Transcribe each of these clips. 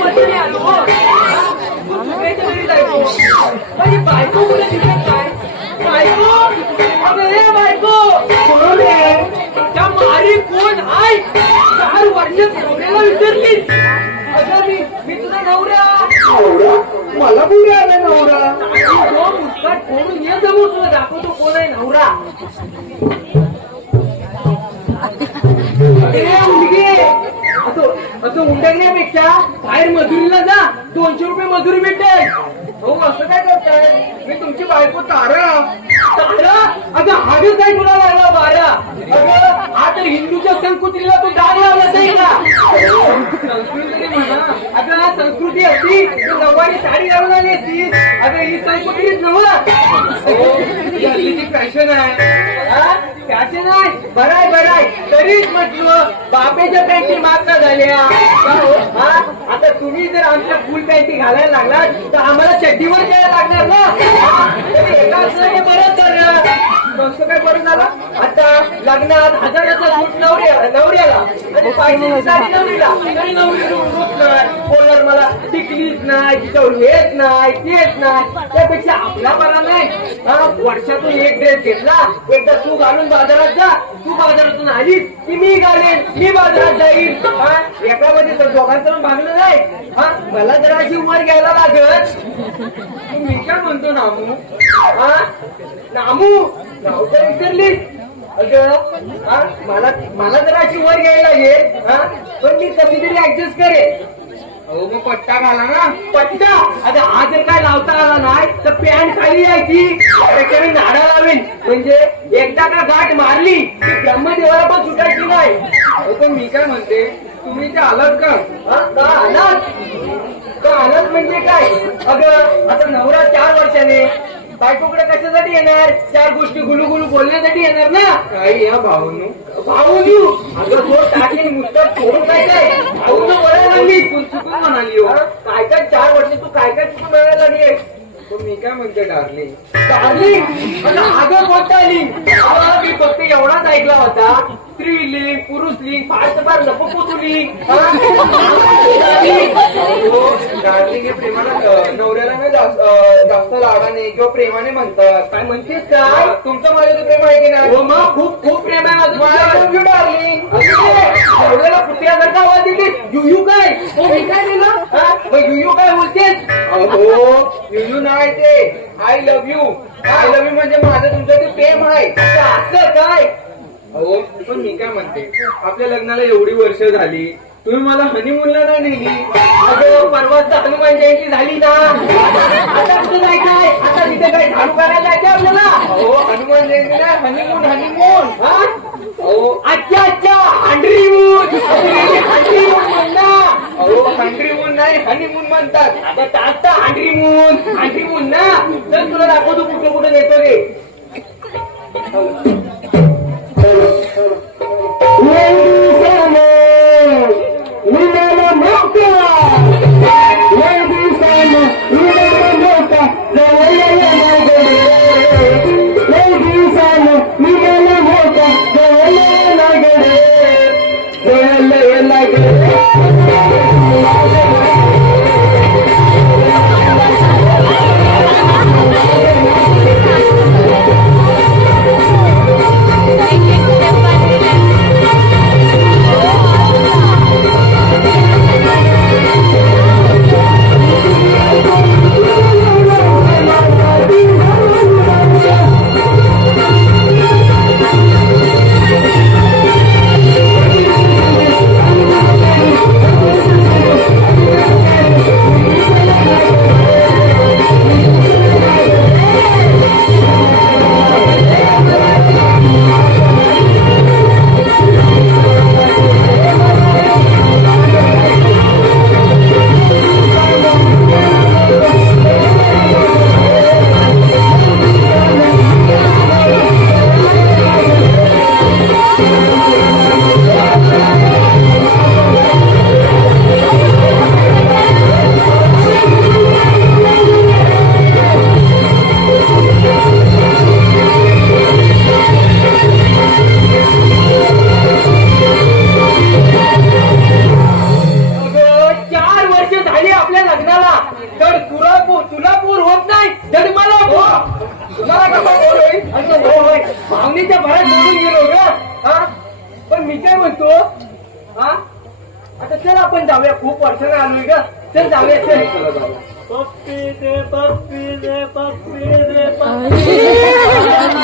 वर्षाने आलो माझी बायको कुठे दिसत काय बायको अरे बायको कोण आहे त्या मारी कोण आहे 4 वर्षात नवऱ्याला विसरलीस अगं मी तुझा नवरा मला पुढे आला नवरा मुस्काट फोडून ये समोर तुला दाखवतो कोण आहे नवरा असं उंडगण्यापेक्षा बाहेर मजुरीला जा 200 रुपये मजुरी भेटेल हो असं काय करताय मी तुमची बायको तारा तारा अगं हाडू काय तुला लागला 12 अगं हा तर हिंदूच्या संस्कृतीला तू डाग लावला नाही का संस्कृती म्हणा अगं हा संस्कृती असती तू नऊवारी साडी घालून आली असती अगं ही संस्कृतीच हल्लीची फॅशन आहे फॅशन आहे बराय तरीच म्हटलं बापेच्या पॅन्टी मात्र झाल्या आता तुम्ही जर आमच्या फुल पॅन्टी घालायला लागलात तर आम्हाला चड्डीवर द्यायला लागणार ना एकाच बरंच झालं कसं काय बरं झालं आता लग्नात 1000चा सूट नवऱ्याला आणि 500ची साडी नवरीला तरी नवरी बोलणार मला टिकलीच नाही तिच्यावर हेच नाही तेच नाही त्यापेक्षा आपला बरा नाही वर्षातून एक ड्रेस घेतला एकदा तू घालून बाजारात जा तू बाजारातून आलीस की मी घालेन मी बाजारात जाईल एकामध्ये तर दोघांचं भागलं नाही मला जरा अशी उमर घ्यायला लागत मी काय म्हणतो नामू नामू नाव तर विसरलीस मला जरा अशी वर घ्यायला लागेल पण मी कधीतरी ऍडजस्ट करेन अहो मग पट्टा घाला ना पट्टा आता हा जर काय लावता आला नाही तर पॅन्ट खाली यायची त्याच्याने नाडा लावेल म्हणजे एकदा का गाठ मारली की ब्रह्मदेवाला पण सुटायची नाही पण मी काय म्हणते तुम्ही ते आलात का आनंद म्हणजे काय अगं आता नवरा 4 वर्षाने बायकोकडे कशासाठी येणार 4 गोष्टी गुलू बोलण्यासाठी येणार ना काही या भाऊनू अगं तो टाकेन नुसतं सोडून काय भाऊन बोलायला लागली चुकून म्हणाली काय 4 वर्ष तू काय चुकून म्हणायला लागली पण मी काय म्हणते डार्लिंग अगं कोणता लिंग मी फक्त एवढाच ऐकला होता स्त्रीलिंग पुरुषलिंग फार नपुसुलिंग डार्लिंग हे प्रेमाला नवऱ्याला नाही जास्त लाडाने किंवा प्रेमाने म्हणतात काय म्हणतेस काय तुमचं माझ्याचं प्रेम आहे की नाही हो मग खूप प्रेम आहे माझं डार्लिंग नवऱ्याला कुत्र्यासारखा आवाज देतेस युयू काय हो मी काय दिलं युयू काय बोलतेस अहो युयू नाही ते आय लव्ह यू म्हणजे माझं तुमच्यासाठी प्रेम आहे असं काय अहो पण मी काय म्हणते आपल्या लग्नाला एवढी वर्ष झाली तुम्ही मला हनीमूनला नाही नेली अगं परवाच हनुमान जयंती झाली ना आता कुठं जायचंय आता तिथे काही झाडू करायला जायचंय आपल्याला अहो हनुमान जयंती नाही हनीमून अहो अच्छा हंड्रीमून म्हणा अहो हंड्रीमून नाही हनीमून म्हणतात आता टाकता हंड्रीमून ना तर तुला दाखवतो कुठं नेतो रे म्हणतो हा आता चल आपण जाऊया खूप वर्षाने आलोय ग चल जाऊया चल चला जाऊ. पप्पी दे पप्पी दे पप्पी दे पप्पी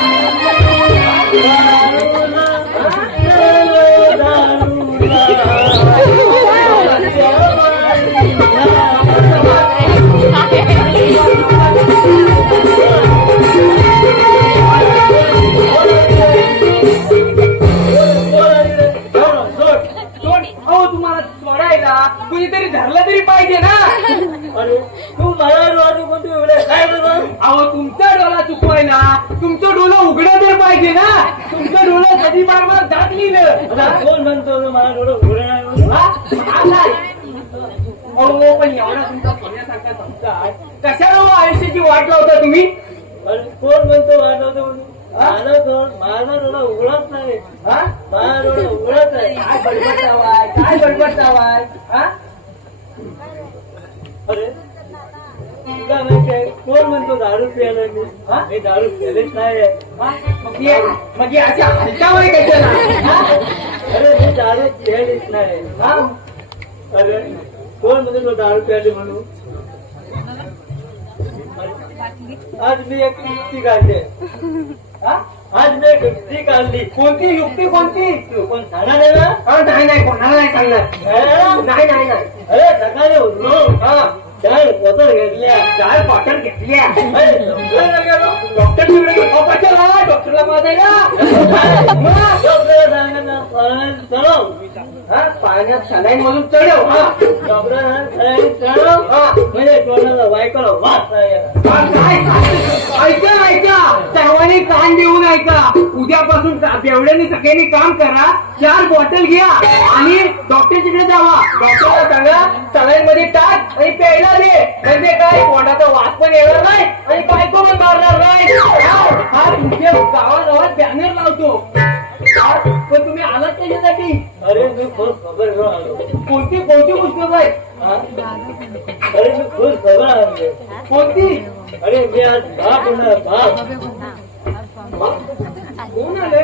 अहो तुम्हाला सोडायला कुणीतरी धरलं तरी पाहिजे ना अरे तू मला डोळा कोणती एवढे काय बरं अहो तुमचा डोळा चुकवायला तुमचं डोळं उघडं तर पाहिजे ना तुमचं डोळं कधी मारणार दात लिहिलं आता कोण म्हणतो रे मला डोळं उघडं नाही म्हणून? अहो पण एवढा तुमचा सोन्यासारखा संसार कशाला हो आयुष्याची वाट लावता तुम्ही अरे कोण म्हणतो वाजवतो म्हणून माझा डोळा उघडत नाही हा माझा डोळा उघडत नाही काय बडबडतावाय काय बडबडतावाय हा अरे तुला माहिती आहे कोण म्हणतो दारू प्यायला मी हा? मी दारू प्यायलेच नाही हा? मग हे अशा हलकावर कशाला हा? अरे मी दारू प्यायलेच नाही हा? अरे कोण म्हणतो तो दारू प्यायले म्हणून आज मी एक युक्ती काढली हा? आज मी एक युक्ती काढली कोणती युक्ती कोणती तू कोण सांगणार आहे ना हा, नाही कोणाला नाही सांगणार नाही अरे सकाळी उठलो हा चार बॉटल घेतल्या 4 बॉटल घेतल्या अरे, डॉक्टरला गेलो. डॉक्टरला माझायला डॉक्टरला सांगितलं, चलो. पाण्यात सलाईन मधून चढव हा डॉक्टरला सांगितलं, चलो. हा. म्हणजे कोणाला बायकोला वास नाही आला. ऐका सर्वांनी कान देऊन ऐका उद्यापासून बेवड्याने सगळ्यांनी काम करा 4 बॉटल घ्या आणि डॉक्टर तिकडे जावा डॉक्टरला सांगा सलाईन मध्ये टाक आणि प्यायला दे म्हणजे काय कोणाचा वास पण येणार नाही आणि बायको पण मारणार नाही हा तुमच्या गावागावात बॅनर लावतो पण तुम्ही आलात त्याच्यासाठी अरे मी खूप खबर घेऊन आलो कोणती पुस्तक आहे हा? अरे मी खूप खबर आणले कोणती अरे मी आज बाप होणार बाप कोण आले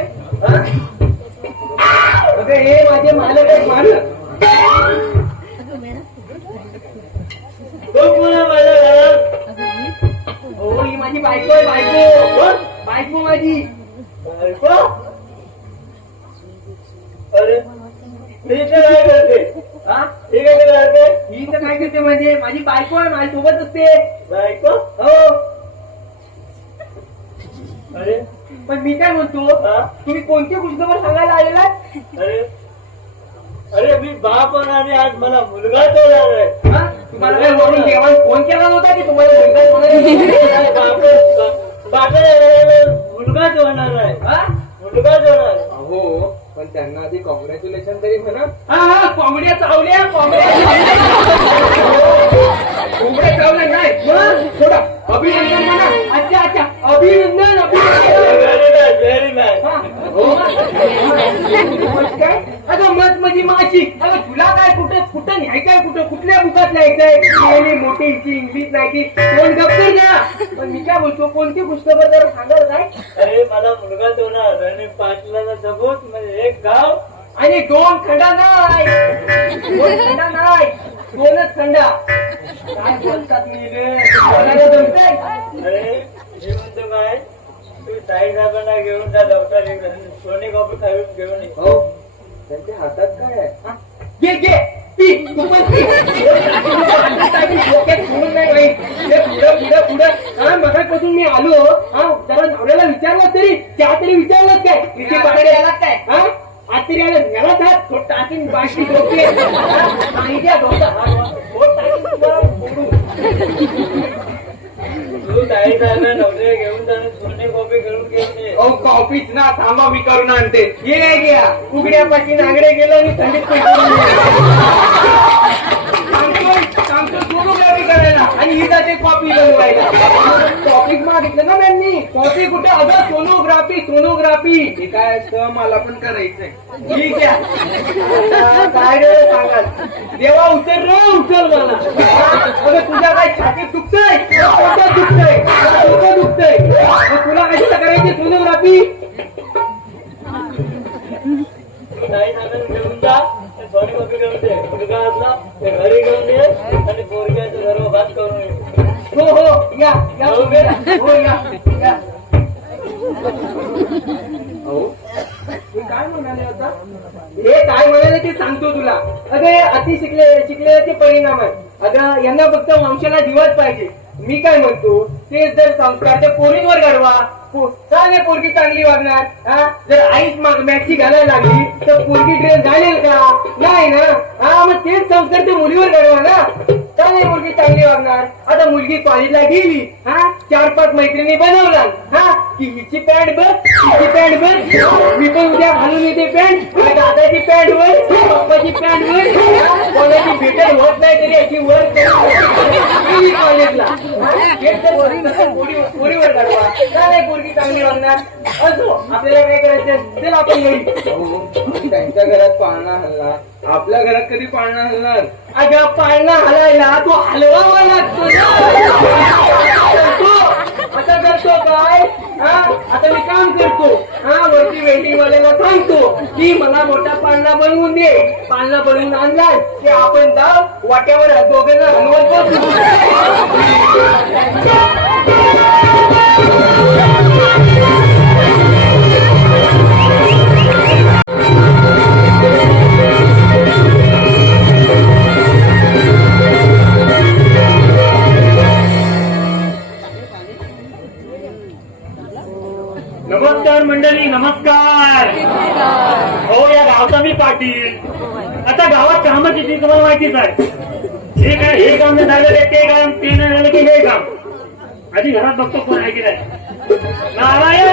अगं हे माझे मालक आहेत मालक तो कोण आहे माझ्या घरात हो ही माझी बायको आहे बायको बायको माझी बायको? अरे मी इथे काय करते हा ठीक आहे करते ही तर काय करते म्हणजे माझी बायको आहे माझ्या सोबत असते बायको हो अरे पण मी काय म्हणतो हा? तुम्ही कोणत्या पुस्तकावर सांगायला आलेला अरे अरे मी बाप होणार आणि आज मला मुलगा होणार आहे हा तुम्हाला काय वरून जेवण फोन केला नव्हता की तुम्हाला मुलगा होणार? बापाला मुलगाच होणार आहे हा? मुलगाच होणार आहे. हो पण त्यांना आधी कॉंग्रॅच्युलेशन तरी म्हणा. हा कोंबड्या चावल्या कोंबड्या चावल्या नाही मग थोडं अभिनंदन म्हणा अच्छा अभिनंदन Very nice. हा. हो. काय अगं मत माझी माशी अगं तुला काय कुठं न्यायचंय कुठल्या बुकात न्यायचंय मोठी इंग्लिश नाही की कोण गप्पर ना पण मी काय बोलतो कोणती पुस्तकं जर सांगाल काय अरे मला मुलगाच होणार आणि पाटलाला सबूत म्हणजे एक गाव आणि 2 खंडा नाही 2च खंडा काय बोलतात मी बोलायला जमतंय अरे हे म्हणतो काय तू साई साहेबांना घेऊन जा डॉक्टर सोनी कॉपी खाऊन घेऊन ये. हो त्यांच्या हातात काय आहे? हा? घे पी तू पण पी. डोक्यात सोडून नाही बाई. पुढं हा मगापासून मी आलो हा जरा नवऱ्याला विचारलं तरी त्या तरी विचारलं काय किती पगार यायला काय हा आज तरी आलं याला साथ टाकीन बाशी डोके सांगितल्या टाकीन तुम्हाला फोडून. तू साई साहेबांना नवरे घेऊन जा सोनी कॉपी घेऊन ये. अहो कॉफीच ना थांबा मी करून आणते. ये घ्या उघड्यापाशी नागडे गेलो आणि थंडीत सांगतो सोनोग्राफी करायला आणि ही जाते कॉपी बनवायला कॉपी मागितलं ना त्यांनी कॉपी कुठे अगं सोनोग्राफी हे काय असतं मला पण करायचंय. ठीक आहे आता काय रे सांगाल देवा उचल मला अगं तुझ्या काय छातीत दुखतंय पोटात दुखतंय डोकं दुखतंय मग तुला कशी करायची सोनोग्राफी ताई साहेबांना घेऊन जा सोनी कॉपी घेऊन दे मुलगा ते घरी घेऊन दे आणि पोरग्याचं सर्व भात करून ये. हो हो या या तुम्ही. हो या या. तुम्ही काय म्हणाले आता? हे काय म्हणाले ते सांगतो तुला. अगे अति शिकलेल्याचे परिणाम आहे. अगं यांना फक्त वंशाला दिवस पाहिजे. मी काय म्हणतो ते जर संस्कार त्या पोरींवर घडवा. चांगली पोरगी चांगली वागणार. हा जर आईच मॅक्सी घालायला लागली तर पोरगी ड्रेस घालेल का? नाही ना. हा मग तेच संस्कार त्या मुलीवर घडवा ना. का नाही मुलगी चांगली वागणार? आता मुलगी कॉलेजला गेली. हा 4-5 मैत्रिणी बनवला. हा की हिची पॅन्ट बघ हिची पॅन्ट बघ. मी पण उद्या घालून येते पॅन्ट. दादाची पॅन्ट वर पप्पाची पॅन्ट वर. कोणाची भेटल होत नाही तरी याची वर गेली कॉलेजला. पोरीवर घडवा. का नाही पोरगी चांगली वागणार? असो आपल्याला काय करायचं चल आपण घरी. त्यांच्या घरात पाळणा हल्ला, आपल्या घरात कधी पाळणा हलणार? अगं पाळणा हलायला तो हलवावा लागतो ना. आता करतो काय? हा आता मी काम करतो. हा वरती वेल्डिंग वाल्याला सांगतो की मला मोठा पाळणा बनवून दे. पाळणा बनवून आणला की आपण जाऊ वाट्यावर दोघांना हलवत बसू. नमस्कार मंडळी, नमस्कार. हो या गावचा मी पाटील. आता गावात काम किती तुम्हाला माहितीच आहे. हे काय हे काम नाही झालं ते काम, ते नाही झालं की हे काम. आधी घरात बघतो कोण आहे की नाही. नारायण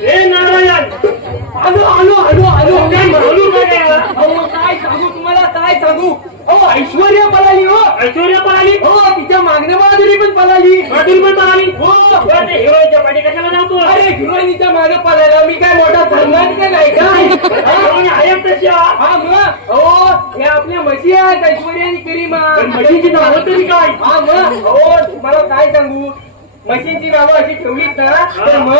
हे नारायण आलो आलो आलो आलो काय बोलू काय काय? अहो काय सांगू तुम्हाला काय सांगू. अहो ऐश्वर्या पळाली हो. ऐश्वर्या पळाली. हो तिच्या मागण्या माधुरी पण पळाली. माधुरी पण पळाली. हो हिरोईच्या पाठी कशाला जातो? अरे हिरोईनीच्या मागे पळायला मी काय मोठा सन्मान का नाही का? हिरोईन आहेत तशा. हा मग हो या आपल्या म्हशी आहेत ऐश्वर्या आणि करिमा. पण म्हशीची नावं तरी काय? हा मग हो तुम्हाला काय सांगू. म्हशींची नावं अशी ठेवलीत ना तर मग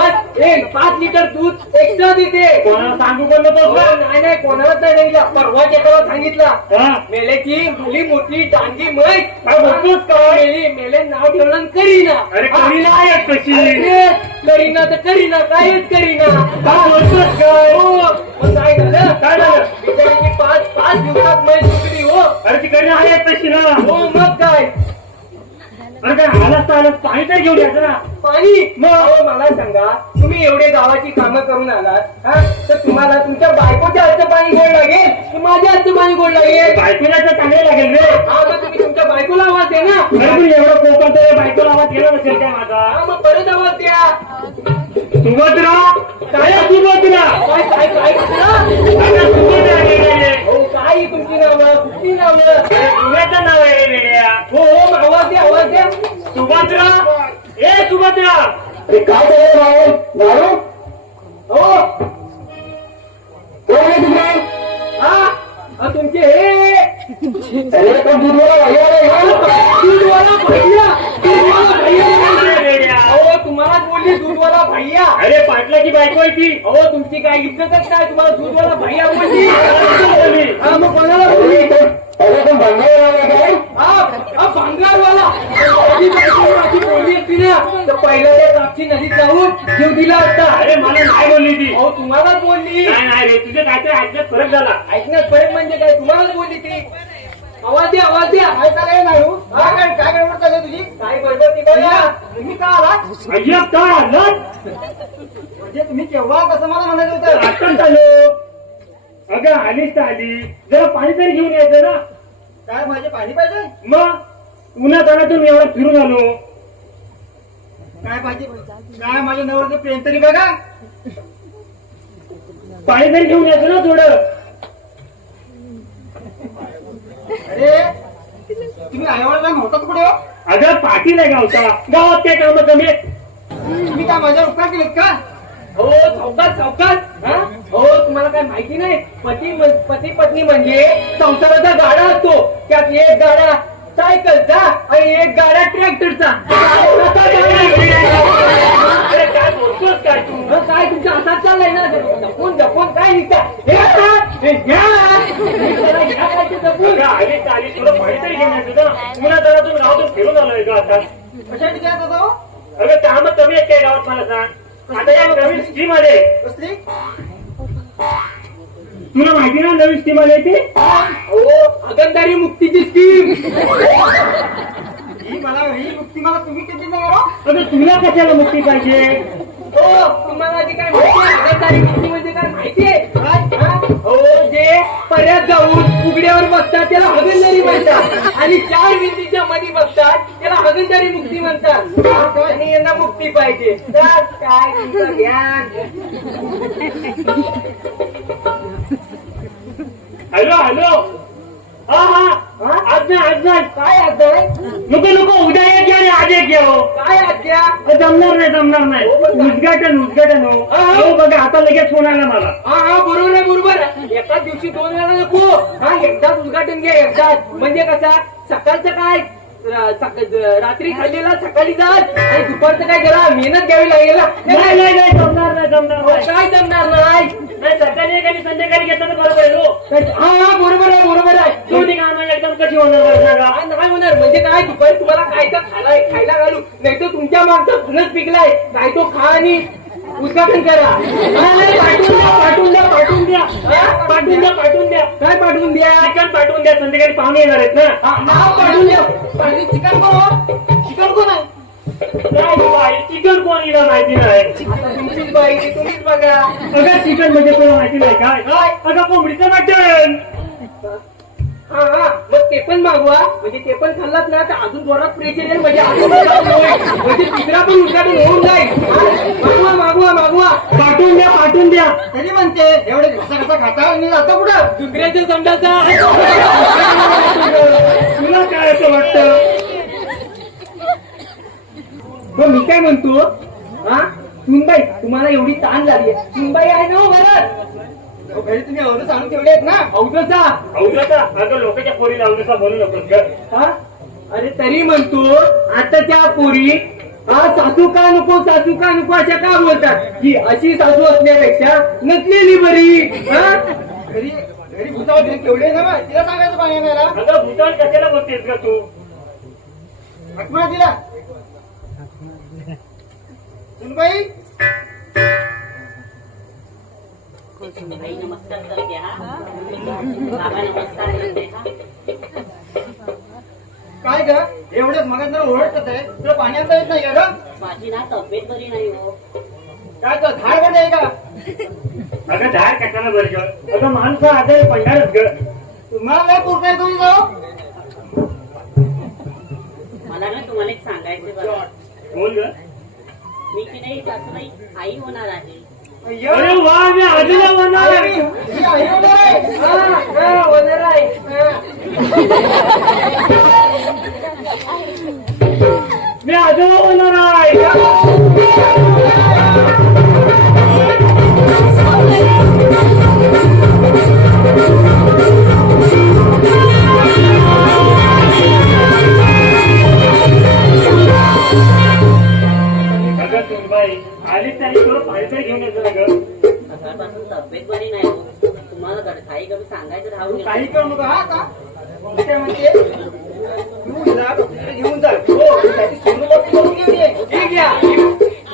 5 लिटर दूध एक्स्ट्रा देते. कोणाला सांगू पण नको. हो, नाही नाही कोणालाच नाही सांगितलं. परवाच एकाला सांगितलं. हा? मेलेची भली मोठी डांगी म्हैस. काय बोलतोस काय? मेले नाव ठेवलं करीना. अरे करीना आहे कशी? अरे, करीना तर करीना कायच करीना. काय बोलतोस काय? हो मग काय झालं काय झालं? बिचारीची 5 दिवसात म्हैस सुटली हो. अरे ती करीना आहे तशी ना. हो मग काय अरे काय आलास तर आलास, पाणी तर घेऊन यायचं ना. पाणी. मग अहो मला सांगा तुम्ही एवढे गावाची कामं करून आलात हा तर तुम्हाला तुमच्या बायकोच्या हातचं पाणी गोड लागेल की माझ्या हातचं पाणी गोड लागेल? बायकोला तर चांगले लागेल रे. हा मग तुम्ही तुमच्या बायकोला आवाज द्या ना. अरे पण एवढं कोकण तर बायकोला आवाज गेला नसेल काय माझा? हा मग परत आवाज द्या. सुभद्रा काय सुभद्रा? काय काय काय करा? आता सुभद्रा गेलेले. हो काय तुमची नावं कुठली नावं? तुझ्याचं नाव आहे रे वेड्या. हो हो मग आवाज द्या आवाज द्या. सुभद्रा ए सुभद्रा. ते काय झालं हो हा तुमचे हे दूधवाला भैया वेड्या. अहो तुम्हालाच बोलली दूधवाला भैया. अरे पाटलाची बायको आहे ती. अहो तुमची काय इज्जतच काय तुम्हाला दूधवाला भैया बोलली. बोलली. हा मग कोणाला बोलली? हा भांगारवाला. माझी बोलली असती ना तर पहिल्या त्या कापची नदीत जाऊन जीव दिला असता. अरे मला नाही बोलली ती. अहो तुम्हालाच बोलली. नाही नाही रे, तुझे काय ते ऐकण्यात फरक झाला. ऐकण्यात फरक म्हणजे काय तुम्हालाच बोलली ती. आवाज द्या आवाज द्या. काय चालेल नाही काय गडबड चालू तुझी? काय गडबड ती बघा. तुम्ही का आला अय्या काय आलं? म्हणजे तुम्ही केव्हा कसं मला म्हणायचं होतं? आत्ताच आलो. अगं आलीच तर आली, जरा पाणी तरी घेऊन यायचं ना. काय माझे पाणी पाहिजे? मग उन्हात आणातून एवढा फिरून आलो. काय पाहिजे? काय माझ्या नवरचं प्रेम तरी बघा. पाणी तरी घेऊन यायचं ना थोडं. अरे तुम्ही आईवडिला नव्हतात कुठे हो? अगं पाटील आहे गावचा, गावात काय काम कमी आहेत? तुम्ही काय माझ्या उपकार केलेत का? हो सावकाश सावकाश. हो तुम्हाला काय माहिती नाही पती पत्नी म्हणजे संसाराचा गाडा असतो. त्यात एक गाडा सायकलचा आणि एक गाडा ट्रॅक्टरचा. अरे काय बोलतोस काय तू? काय तुमच्या हातात चाललंय ना जपून जपून काय निघता. हे घ्या जरा घ्या काय ते जपून. अगं आली चाली तुला पाणी तरी घेऊन येतो ना पुन्हा जरा तुम्ही गावातून फिरून आलोय का आता कशासाठी काय आता हो? अगं काम कमी आहेत काय गावात मला सांग आता या नवीन स्कीम आले कसली तुला माहिती ना नवीन स्कीम आली ती हो हगणदारी मुक्तीची स्कीम. ही मुक्ती मला तुम्ही कधी नाही करा अगं तुला कशाला मुक्ती पाहिजे हो तुम्हाला आधी काय माहितीये हगणदारी मुक्ती म्हणजे काय माहितीये हा? हो जे पर्यात जाऊन उघड्यावर बसतात त्याला हगणदारी म्हणतात आणि 4 भिंतीच्या मध्ये बसतात त्याला हगणदारी मुक्ती म्हणतात आणि यांना मुक्ती पाहिजे तर काय तुमचं ज्ञान. हॅलो हॅलो हा हा आज नाही काय आज्ञा नको उद्या एक आणि आज एक येऊ काय आज्ञा जमणार नाही उद्घाटन हो बघा आता लगेच फोन आला मला हा बरोबर आहे. एकाच दिवशी 2 वेळा नको हा एकदाच उद्घाटन घ्या एकदाच म्हणजे कसा सकाळचं काय रात्री खाल्लेला सकाळी जाल आणि दुपारचं काय जरा मेहनत घ्यावी लागेल ना. नाही जमणार हो, काय जमणार नाही. सकाळी एक आणि संध्याकाळी घेताना बरोबर आहे हो हा बरोबर आहे दोन्ही कामं एकदम कशी होणार सांगा काय नाही होणार म्हणजे काय दुपारी तुम्हाला काय तर खायला घालू नाही तर तुमच्या मागचा फणस पिकलाय काय तो खा आणि उद्घाटन करा. पाठवून द्या काय पाठवून द्या चिकन पाठवून द्या संध्याकाळी पाहुणे येणार आहेत ना नाव पाठवून द्या. आणि चिकन कोण आहे काय बाई चिकन कोणीला माहिती नाही तुमचीच बाई तुम्हीच बघा. अगं चिकन म्हणजे तुला माहिती नाही काय अगं कोंबडीचं मटण हा मग ते पण मागवा म्हणजे ते पण खाल्लात ना तर अजून जोरात प्रेशर येईल म्हणजे अजून उद्घाटन होईल. म्हणजे तिसरा पण उद्घाटन होऊन जाईल. हा, मागवा पाठवून द्या तरी म्हणते एवढे कसा खाता आणि जातो कुठं दुसऱ्याच्या समजाचा तुला काय असं वाटतं मग मी काय म्हणतो हा सुनबाई तुम्हाला एवढी ताण झाली आहे सुनबाई आहे ना हो घरात घरी तुम्ही एवढं सांगून ठेवले आहेत ना अवघसा अगं लोकांच्या पोरी लावण्याचा बोलू नकोस ग हा अरे तरी म्हणतो आताच्या पोरी हा सासू का नको अशा का बोलतात की अशी सासू असण्यापेक्षा नसलेली बरी. हा घरी भूतावर घरी ठेवले ना बा, तिला सांगायचं पाणी आणायला अगं भूतान कशाला बोलतेस ग तू आठवणा तिला सुनबाई भाई नमस्कार करते हा बाबा नमस्कार करते हा काय ग एवढ्याच मगात जरा ओरडत आहे तुला पाणी आणता येत नाही का ग माझी ना तब्येत बरी नाही हो काय तर धाड कडे आहे का अगं धार कशाला बरं ग अगं माणसं आजारी पडणारच ग तुम्हाला काय पुरता आहे तुम्ही जाऊ मला ना तुम्हाला एक सांगायचं बघा बोल ग मी की नाही सासूबाई आई होणार आहे अरे वा मी आजीला म्हणणार आहे. होणार आहे मी आजीला म्हणणार आहे अगं सुनबाई आली त्याने तुला पाणी तरी घेऊन येतो ना ग सकाळपासून तब्येत बरी नाही हो तुम्हाला काही कमी सांगायचं राहून गेलं. काही करू नका हा का मी काय म्हणते तू हिला डॉक्टरकडे घेऊन जा हो त्याची सोनोग्राफी करून घेऊन ये ठीक आहे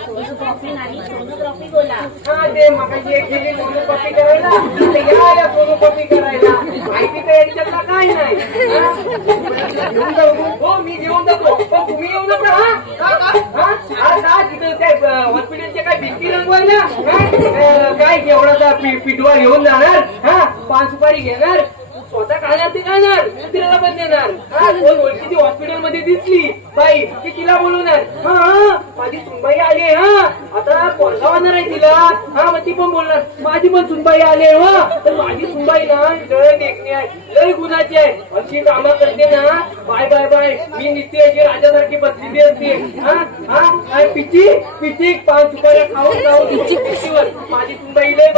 सोनोग्राफी नाही सोनोग्राफी बोला हा ते मगाशी एक गेली सोनोग्राफी करायला आता या सोनोग्राफी करायला माहिती तर याच्यातला काय नाही हा? घेऊन जाऊ हो मी घेऊन जातो पण तुम्ही येऊ नका हा तिथं काय हॉस्पिटलचे काय भिंती रंगवायला काय एवढासा पिठवा घेऊन जाणार हा 5 सुपारी घेणार स्वतः खाणार ते खाणार दुसऱ्याला पण देणार हा कोण ओळखीची हॉस्पिटल मध्ये दिसली बाई की तिला बोलवणार हा माझी सुनबाई आली हा आता पोरगा होणार आहे तिला हा मग ती पण बोलणार माझी पण सुनबाई आली हा तर माझी सुनबाई ना लय देखणी आहे लय गुणाची आहे अशी कामं करते ना बाय बाय बाय मी निघते अशी राजासारखी बसलेली असते हा काय पिची 5 सुपाऱ्या खाऊन पिचीवर माझी सुनबाई लय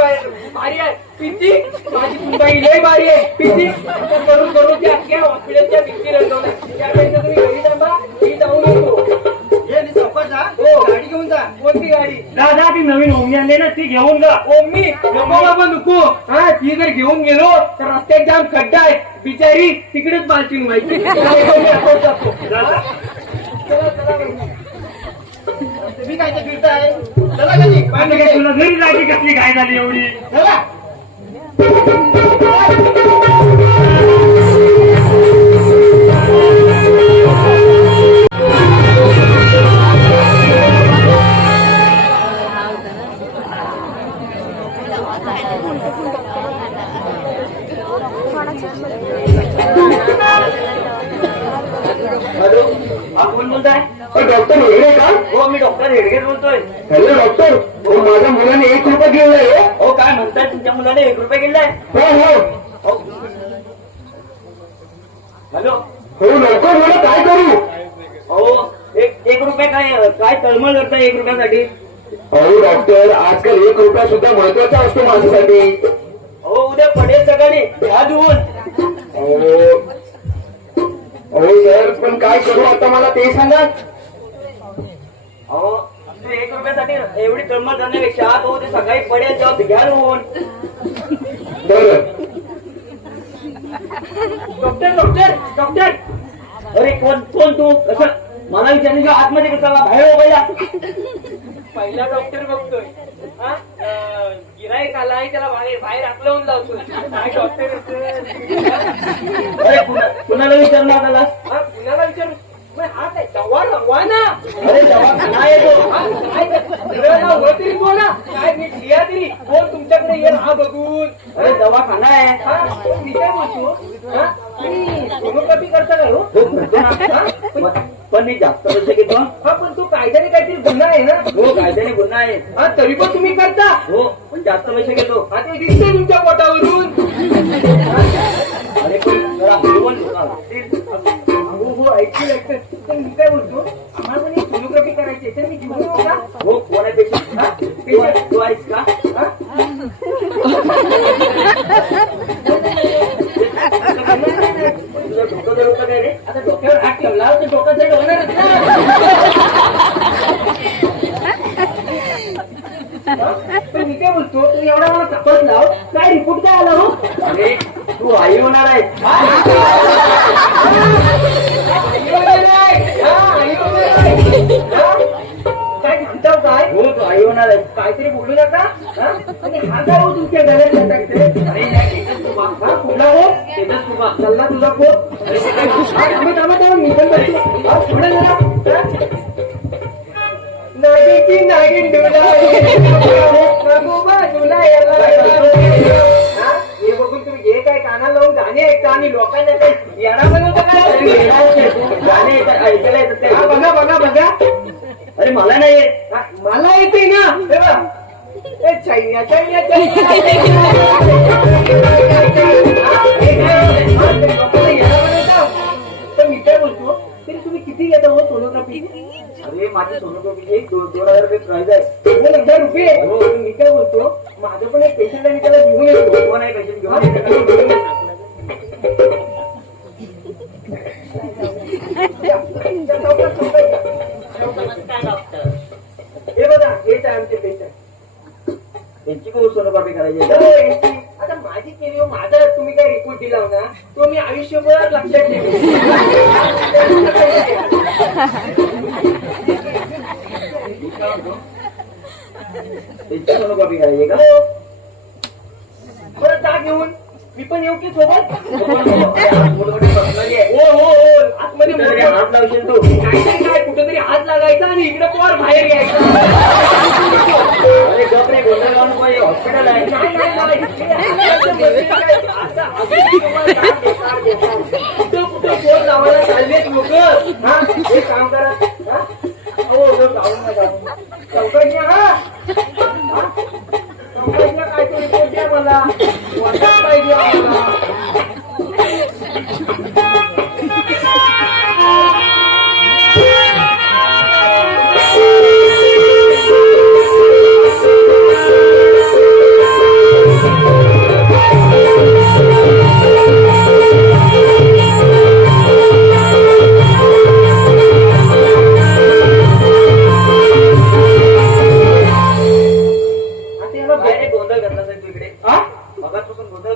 भारी आहे पिची माझी सुनबाई लय भारी आहे पिची करून त्या अख्ख्या हॉस्पिटलच्या भिंती रंगवल्या त्यापेक्षा तुम्ही घरी थांबा मी जाऊन येतो ये आणि चौकात जा हो. गाडी घेऊन जा कोणती गाडी? दादा ती नवीन ओमनी आणली ना ती घेऊन जा. ओमनी नको बाबा नको. हा ती जर घेऊन गेलो तर रस्त्यात जाम खड्डा आहे, बिचारी तिकडेच पालची माहिती. जातो. जा, जा. चला चला. तुम्ही काय ते फिरताय? चला कधी आता काय तुला घरी जायची कसली काय झाली एवढी? चला. हॅलो, हा कोण बोलताय? डॉक्टर हेडे का? हो, मी डॉक्टर हेडगे बोलतोय. हॅलो डॉक्टर, हो माझ्या मुलाने 1 रुपया गेलाय. हो, काय म्हणताय? तुमच्या मुलाने 1 रुपया गेलाय? हो हो हॅलो, हो लवकर मला काय करू? हो, एक रुपया काय तळमळ करताय 1 रुपयासाठी? अहो डॉक्टर, आजकाल 1 रुपया सुद्धा महत्वाचा असतो माझ्यासाठी. हो, उद्या पडेल सकाळी घ्या देऊन. अहो सर, पण काय करू आता मला ते सांगा. अहो, ते 1 रुपयासाठी एवढी तळमळ करण्यापेक्षा हो ते सकाळी पडेल तेव्हा घ्या देऊन. बरं. डॉक्टर डॉक्टर डॉक्टर, अरे कोण कोण तू? कसं मला विचारलं आतमध्ये कसा बाहेर हो पहिला? पहिला डॉक्टर बघतोय. गिराईक आलाय त्याला बाहेर हाकलवून लावतोय. काय डॉक्टर? अरे कुणाला विचारणार त्याला? कुणाला विचारू? हा काय दवा रंगवा ना. अरे दवाखाना आहे तो. तरी बोला काय नीट लिहा तरी. कोण तुमच्याकडे येईल हा बघून? अरे दवाखाना आहे. हा मी काय बोलतो? सोनोग्राफी करता काय हो? हो, करतो ना. पण मी जास्त पैसे घेतो. हा पण तो कायद्याने काहीतरी गुन्हा आहे ना. हो, कायद्याने गुन्हा आहे. हा तरी पण तुम्ही करता. हो, पण जास्त पैसे घेतो. हा ते दिसतंय तुमच्या पोटावरून. अरे पण जरा हळू बोल. हो ऐकू पण मी काय बोलतो, आम्हाला पण एक सोनोग्राफी करायची तर मी घेऊन येऊ का? हो, कोण आहे पेशंट? हा, पेशंट तू आहेस का? हा? तुला डोकं जळतं काय रे? आता डोक्यावर हात ठेवला तर डोक्यात जड होणारच ना. हा? पण मी काय बोलतो, तू एवढा मला तपास लाव. काय रिपोर्ट काय आला हो? अरे तू आई होणार आहेस. काय सांगताव काय? हो, तू आई होणार आहेस. काहीतरी बोलू नका. हा? आणि हा काय हो तुमच्या घरात टाकते? अरे नाही, तेजस कुमार. हा कुठला हो? तेजस कुमार. चालला तुझा फोन. थांबा मी पण बसतो. हा, पुढे जरा. हा? नागीची नागिन डुलावली, नको बाजूला याला. हा? हे बघून तुम्ही हे काय कानाला लावून गाणे ऐकता आणि लोकांना काही येणार बनवता काय? गाणे ऐकायला येतात ते. हा, बघा. अरे मला नाही येत. हा, मला येते ना. हे बघ. ए, छैया. पण मी काय बोलतो, तरी तुम्ही किती घेता हो सोनोग्राफी? अरे माझी सोनोग्राफी 2,000 रुपये प्राइस आहे. 2,000 रुपये? हो, मी काय बोलतो, माझं पण एक पेशंट आहे, त्याला घेऊन येतो. कोण आहे पेशंट? घेऊन नमस्कार डॉक्टर. हे बघा, हेच आहे आमचे पेशंट. यांची कोण सोनोग्राफी करायची आहे? आता माझी केली हो, माझा तुम्ही काय रिपोर्ट दिला होता तो मी आयुष्यभर लक्षात ठेवेन. यांची सोनोग्राफी करायची आहे का? हो. बरं जा घेऊन, मी पण येऊ की सोबत? मोठमोठी पर्सनली आहे. हो आतमध्ये कुठेतरी मोठं- हात लावशील तू. काय कुठेतरी हात लागायचा आणि इकडे पोर बाहेर घ्यायचा. अरे गप रे, गोंधळ लावून पाहिजे. हॉस्पिटल आहे. नाही. आता अजून तुम्हाला काय देणार? कुठं पोर लावायला चाललेत लोक. हा, हे काम करा. हा? हो जाऊन नका. चौकशी हा? चौकशीला काय तो रिपोर्ट द्या मला. वाटत पाहिजे आम्हाला.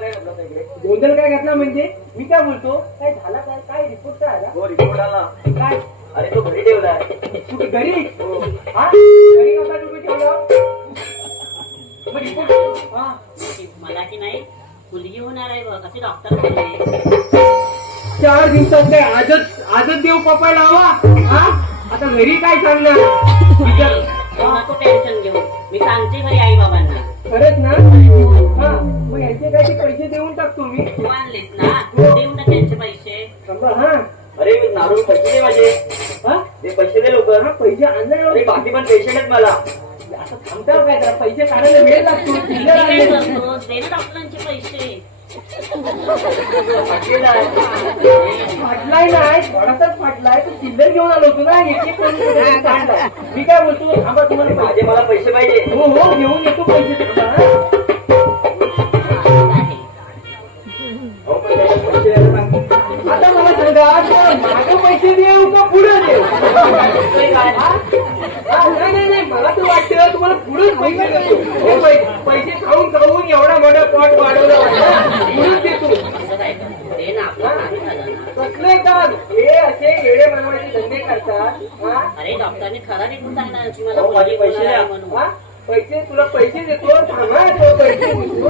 काय घातला होता इकडे? गोंधळ काय घातला म्हणजे मी काय बोलतो काय झाला काय काय रिपोर्ट काय आला हो रिपोर्ट आला. काय अरे तो घरी ठेवलाय. कुठे घरी हा घरी कसा तुम्ही ठेवला मग रिपोर्ट हा मला की नाही मुलगी होणार आहे बघ असे डॉक्टर बोलले. 4 दिवसात काय आजच देव पप्पा लावा हा आता घरी काय सांगणार नको टेन्शन घेऊ मी सांगते घरी आई बाबांना. खरंच ना हा मग यांचे काय ते पैसे देऊन टाकतो मी तू आणलेस ना देऊन टाक त्यांचे पैसे. समजा हा अरे नारू पैसे दे माझे. हा ते पैसे दे लवकर. हा, पैसे आणणार अरे बाकी पण पेशंट आहेत मला. आता थांबता काय जरा पैसे काढायला वेळ लागतो मी चिल्लर काय आणले. करतोस? दे ना डॉक्टरांचे पैसे. फाटलेलं आहे. फाटलाय नाही थोडासाच फाटलाय तर चिल्लर घेऊन आलो होतो ना एक करून कुठे काढलाय. मी काय बोलतो थांबा तुम्हाला माझे मला पैसे पाहिजे. हो हो घेऊन येतो पैसे थांबा हा. आहे. अहो, पण त्याच्यात पैसे द्यायला सांग. आता मला सांगा मागे पैसे देऊ का पुढे देऊ हा? हा, नाही मला तर वाटतं तुम्हाला पुढेच पैसे देतो हे पैसे खाऊन खाऊन एवढा मोठा पॉट वाढवला पुढेच देतो असं काय करतो? दे ना आपलं काम झालं ना. कसले का हे असे येडे बनवायचे धंदे करतात हा अरे डॉक्टरने खरा निघून सांगणार की मला हो, माझे मुलगी पैसे होणार आहे द्या. म्हणून. हा? पैसे तुला पैसे देतो थांबा तो पैसे देतो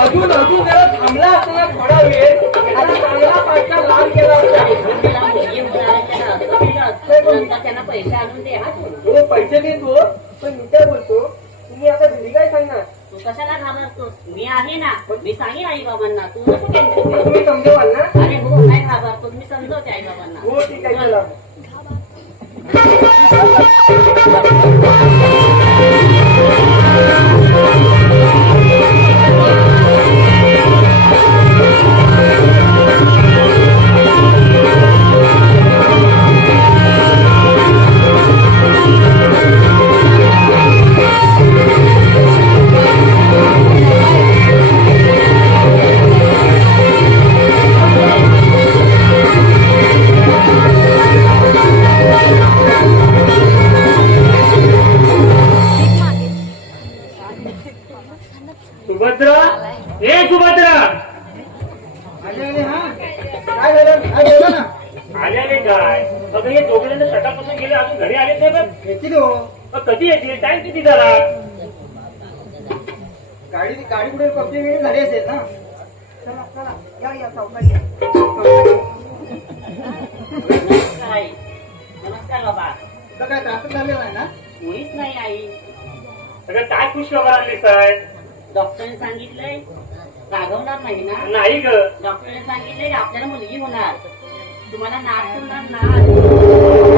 अजून जरा थांबला असताना थोडा वेळ आता चांगला पाचचा लाभ केला होता तिला मुलगी होणार आहे त्याला असं केलं असतं. नंतर त्यांना पैसे आणून दे हा तू. हो पैसे देतो पण मी काय बोलतो तुम्ही आता घरी काय सांगणार तू कशाला घाबरतोस? मी आहे ना मी सांगेन आई बाबांना तू नको टेन्शन घेऊ. तुम्ही समजवाल ना अरे हो काय घाबरतोस मी समजवते आई बाबांना. हो ठीक आहे चला सुभद्रा ए सुभद्रा काय झालं काय बोला ना आले काय अगं हे दोघे सटापासून गेले अजून घरी आले नाही बघ. किती हो कधी येतील टाइम किती झाला? गाडी कुठे कब्जे वगैरे झाली असेल ना चला चला या सावकाश या. नमस्कार आई. नमस्कार बाबा. तुला काय त्रास झालेला नाही ना मुळीच नाही आई. अगं काय खुश खबर आणली साहेब? डॉक्टरने सांगितलंय रागवणार नाही ना. नाही ग डॉक्टरने सांगितलंय की आपल्याला मुलगी होणार. तुम्हाला नाच होणार ना.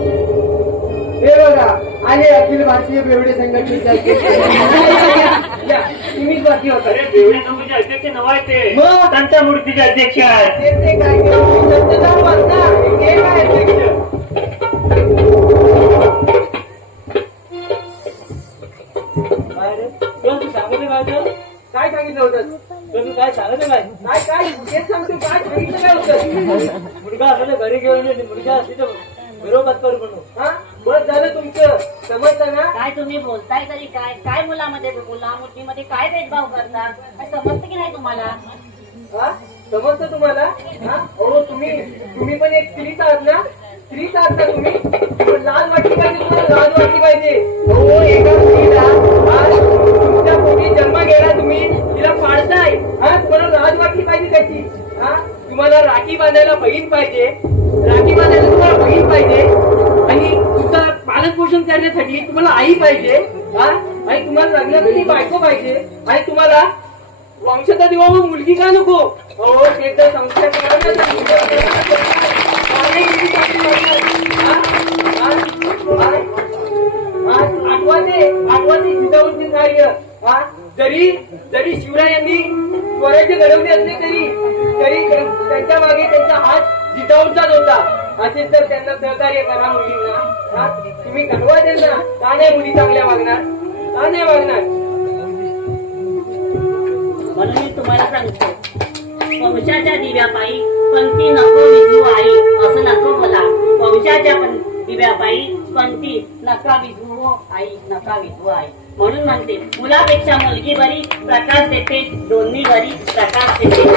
हे बघा आले अखिल भारतीय बेवडे संघटनेचे अध्यक्ष या, तुम्हीच बाकी होता अरे बेवडे संघाचे अध्यक्ष नवा आहे ते मग? त्यांच्या मूर्तीचे अध्यक्ष आहेत. ते काय केलं? सत्तेदार बांधला. हे काय अध्यक्ष काय सांगितलं होतं तुम्ही काय सांगत काय? काय तेच सांगतो काय सांगितलं काय होतं मुलगा असले घरी घेऊन ये. मुलगा असली तर विरोधात करू म्हणून. हा बस झालं तुमचं समजलं ना काय तुम्ही बोलताय तरी काय काय मुलामध्ये मुला मुलीमध्ये काय भेदभाव करतात काय समजतं की नाही तुम्हाला? हा समजतं तुम्हाला हा हो तुम्ही पण एक स्त्रीच आहात ना स्त्रीच आहात ना तुम्ही पण लाज वाटली पाहिजे तुम्हाला लाज वाटली पाहिजे हो एका स्त्रीला आज तुमच्या पोटी जन्म गेला तुम्ही तिला पाळताय हा तुम्हाला लाज वाटली पाहिजे त्याची हा तुम्हाला राखी बांधायला बहीण पाहिजे राखी बांधायला तुम्हाला बहीण पाहिजे आणि तुमचं पालन पोषण करण्यासाठी तुम्हाला आई पाहिजे हा आणि तुम्हाला लग्नासाठी बायको पाहिजे आणि तुम्हाला वंशता दिवा मग मुलगी का नको हो ते तर संस्कार आठवाचे जिजाऊचे कार्य हा जरी शिवरायांनी स्वराज्य घडवले असले तरी त्यांच्या मागे त्यांचा हात जिजाऊंचाच होता असेल तर त्यांना सहकार्य करा मुलींना हा तुम्ही घडवा त्यांना का नाही मुली चांगल्या वागणार का नाही वागणार म्हणून मी तुम्हाला सांगतो वंशाच्या दिव्यापायी पंक्ती नको विजू आई असं नको मला. वंशाच्या पण दिव्याबाई पंथी नका विधू आई नका विधू आई म्हणून म्हणते मुलापेक्षा मुलगी बरी प्रकाश देते दोन्ही बरी प्रकाश देते